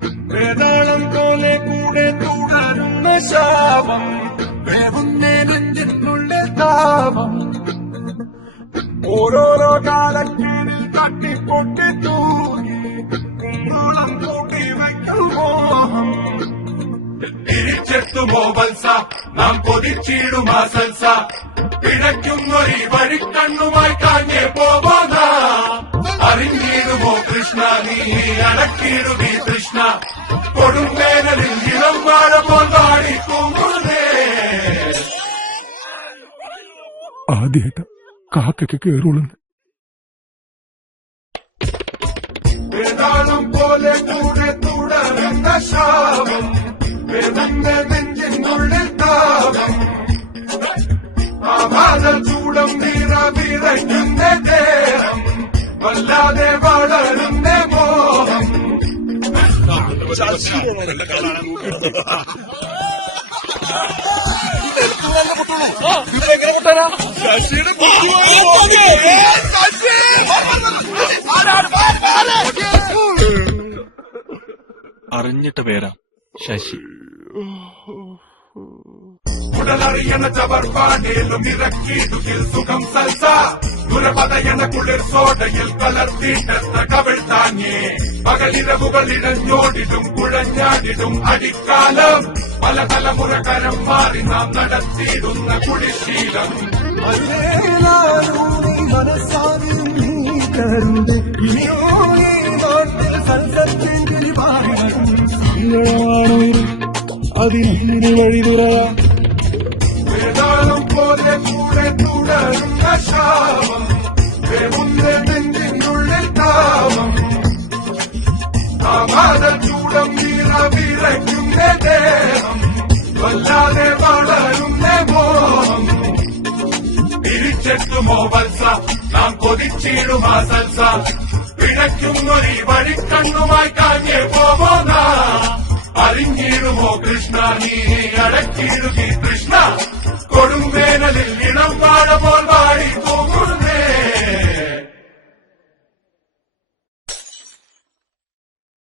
വേതാളം പോലെ കൂടെ തുടരുന്ന ശാപം, വേവുന്നേ നെഞ്ചിനുള്ളിൽ താപം, ഓരോരോ കാലക്കീഴിൽ തട്ടിപ്പൊട്ടി തൂങ്ങി കുമ്പോളം കൂട്ടി വയ്ക്കും മോഹം. തിരിച്ചെത്തുമോ വത്സ നാം കൊതിച്ചിടുമാ സൽസ, പിഴയ്ക്കുന്നൊരു വഴിക്കണ്ണുമായി കാഞ്ഞേ പോവാ. അറിഞ്ഞിടുമോ കൃഷ്ണ നീ അടക്കിടുവീ കൃഷ്ണ, കൊടുംവേനലിൽ ഇളം വാഴ പോകാടിക്കുന്നേ. ആദ്യമായിട്ട് കാക്കയ്ക്ക് കേറുള്ളൂ. വേതാളം പോലെ കൂടെ തുടരുന്ന ശാപം, വേദന്റെ നെഞ്ചിനുള്ളിൽ താപം, ആഭാത ചൂടം വിറയ്ക്കുന്ന ദേഹം, വല്ലാതെ വളരുന്ന മോഹം. അറിഞ്ഞിട്ട പേരാ ശശി. ഉടലറിയണ ചവർപ്പാടേലും ഇറക്കിയിടുകിൽ സുഖം സൽസ, ദുരപതയണ കുളിർ സോടയിൽ കലർത്തിയിട്ടെത്ത കവിൾ താങ്ങേ. പകലിരവുകളിടഞ്ഞോടിടും കുഴഞ്ഞാടിടും അടിക്കാലം, പല തലമുറ കരം മാറി നാം നടത്തിയിടുന്ന കുടിശീലം. അതിന് വഴി തുറയാ. വേതാളം പോലെ കൂടെ തുടരുന്ന ശാപം, വേവുന്ന നെഞ്ചിനുള്ളിൽ താപം, ആഭാത ചൂടം വിറയ്ക്കുന്ന ദേഹം, വല്ലാതെ വളരുന്ന മോഹം. തിരിച്ചെത്തുമോ വത്സ നാം കൊതിച്ചിടുമാ സൽസ, പിഴയ്ക്കുന്നൊരു വഴിക്കണ്ണുമായി കാഞ്ഞേ പോവാ. അറിഞ്ഞിടുമോ കൃഷ്ണ നീ അടക്കിടുകി കൃഷ്ണ, കൊടുങ്ക